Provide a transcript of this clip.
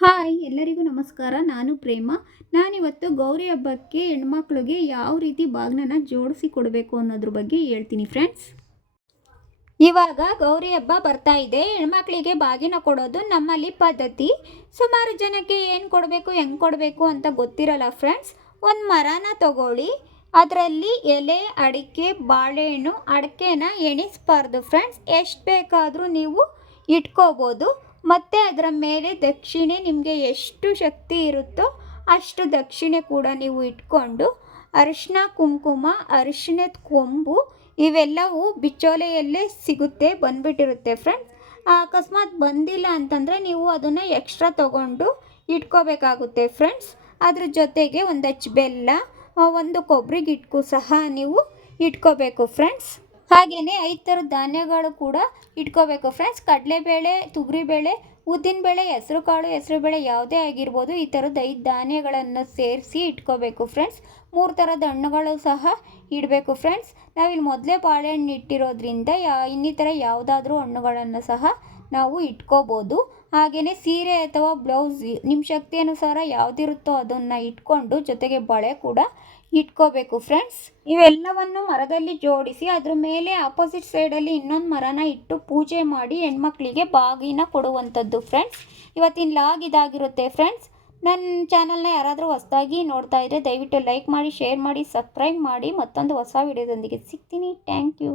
Hi, ಎಲ್ಲರಿಗೂ ನಮಸ್ಕಾರ. ನಾನು ಪ್ರೇಮ. ನಾನಿವತ್ತು ಗೌರಿ ಹಬ್ಬಕ್ಕೆ ಹೆಣ್ಮಕ್ಳಿಗೆ ಯಾವ ರೀತಿ ಬಾಗ್ನನ ಜೋಡಿಸಿ ಕೊಡಬೇಕು ಅನ್ನೋದ್ರ ಬಗ್ಗೆ ಹೇಳ್ತೀನಿ ಫ್ರೆಂಡ್ಸ್ ಇವಾಗ ಗೌರಿ ಹಬ್ಬ ಬರ್ತಾ ಇದೆ. ಹೆಣ್ಮಕ್ಳಿಗೆ ಬಾಗಿನ ಕೊಡೋದು ನಮ್ಮಲ್ಲಿ ಪದ್ಧತಿ. ಸುಮಾರು ಜನಕ್ಕೆ ಏನು ಕೊಡಬೇಕು, ಹೆಂಗೆ ಕೊಡಬೇಕು ಅಂತ ಗೊತ್ತಿರಲ್ಲ ಫ್ರೆಂಡ್ಸ್ ಒಂದು ಮರನ ತಗೊಳ್ಳಿ. ಅದರಲ್ಲಿ ಎಲೆ, ಅಡಿಕೆ, ಬಾಳೆಹಣ್ಣು, ಅಡಿಕೆನ ಎಣಿಸ್ಬಾರ್ದು ಫ್ರೆಂಡ್ಸ್ ಎಷ್ಟು ಬೇಕಾದರೂ ನೀವು ಇಟ್ಕೋಬೋದು. ಮತ್ತು ಅದರ ಮೇಲೆ ದಕ್ಷಿಣೆ ನಿಮಗೆ ಎಷ್ಟು ಶಕ್ತಿ ಇರುತ್ತೋ ಅಷ್ಟು ದಕ್ಷಿಣೆ ಕೂಡ ನೀವು ಇಟ್ಕೊಂಡು ಅರಿಶಿನ, ಕುಂಕುಮ, ಅರಿಶಿಣದ ಕೊಂಬು ಇವೆಲ್ಲವೂ ಬಿಚ್ಚೋಲೆಯಲ್ಲೇ ಸಿಗುತ್ತೆ, ಬಂದ್ಬಿಟ್ಟಿರುತ್ತೆ ಫ್ರೆಂಡ್ಸ್ ಅಕಸ್ಮಾತ್ ಬಂದಿಲ್ಲ ಅಂತಂದರೆ ನೀವು ಅದನ್ನು ಎಕ್ಸ್ಟ್ರಾ ತೊಗೊಂಡು ಇಟ್ಕೋಬೇಕಾಗುತ್ತೆ ಫ್ರೆಂಡ್ಸ್ ಅದ್ರ ಜೊತೆಗೆ ಒಂದು ಬೆಲ್ಲ ಒಂದು ಕೊಬ್ಬರಿ ಗಿಟ್ಕು ಸಹ ನೀವು ಇಟ್ಕೋಬೇಕು ಫ್ರೆಂಡ್ಸ್ ಹಾಗೆಯೇ ಐದು ಥರದ ಧಾನ್ಯಗಳು ಕೂಡ ಇಟ್ಕೋಬೇಕು ಫ್ರೆಂಡ್ಸ್ ಕಡಲೆಬೇಳೆ, ತೊಗರಿಬೇಳೆ, ಉದ್ದಿನಬೇಳೆ ಹೆಸರು ಕಾಳು ಹೆಸರು ಬೇಳೆ ಯಾವುದೇ ಆಗಿರ್ಬೋದು ಈ ಥರದ ಐದು ಧಾನ್ಯಗಳನ್ನು ಸೇರಿಸಿ ಇಟ್ಕೋಬೇಕು ಫ್ರೆಂಡ್ಸ್ ಮೂರು ಥರದ ಹಣ್ಣುಗಳು ಸಹ ಇಡಬೇಕು ಫ್ರೆಂಡ್ಸ್ ನಾವಿಲ್ಲಿ ಮೊದಲೇ ಬಾಳೆಹಣ್ಣು ಇಟ್ಟಿರೋದ್ರಿಂದ ಯಾ ಇನ್ನಿತರ ಯಾವುದಾದ್ರೂ ಹಣ್ಣುಗಳನ್ನು ಸಹ ನಾವು ಇಟ್ಕೋಬೋದು. ಹಾಗೆಯೇ ಸೀರೆ ಅಥವಾ ಬ್ಲೌಸ್ ನಿಮ್ಮ ಶಕ್ತಿ ಅನುಸಾರ ಯಾವುದಿರುತ್ತೋ ಅದನ್ನು ಇಟ್ಕೊಂಡು ಜೊತೆಗೆ ಬಳೆ ಕೂಡ ಇಟ್ಕೋಬೇಕು ಫ್ರೆಂಡ್ಸ್ ಇವೆಲ್ಲವನ್ನು ಮರದಲ್ಲಿ ಜೋಡಿಸಿ ಅದ್ರ ಮೇಲೆ ಆಪೋಸಿಟ್ ಸೈಡಲ್ಲಿ ಇನ್ನೊಂದು ಮರನ ಇಟ್ಟು ಪೂಜೆ ಮಾಡಿ ಹೆಣ್ಮಕ್ಳಿಗೆ ಬಾಗಿನ ಕೊಡುವಂಥದ್ದು ಫ್ರೆಂಡ್ಸ್ ಇವತ್ತಿನ ಲಾಗ್ ಇದಾಗಿರುತ್ತೆ ಫ್ರೆಂಡ್ಸ್ ನನ್ನ ಚಾನಲ್ನ ಯಾರಾದರೂ ಹೊಸದಾಗಿ ನೋಡ್ತಾ ಇದ್ದರೆ ದಯವಿಟ್ಟು ಲೈಕ್ ಮಾಡಿ ಶೇರ್ ಮಾಡಿ ಸಬ್ಸ್ಕ್ರೈಬ್ ಮಾಡಿ ಮತ್ತೊಂದು ಹೊಸ ವಿಡಿಯೋದೊಂದಿಗೆ ಸಿಗ್ತೀನಿ. Thank you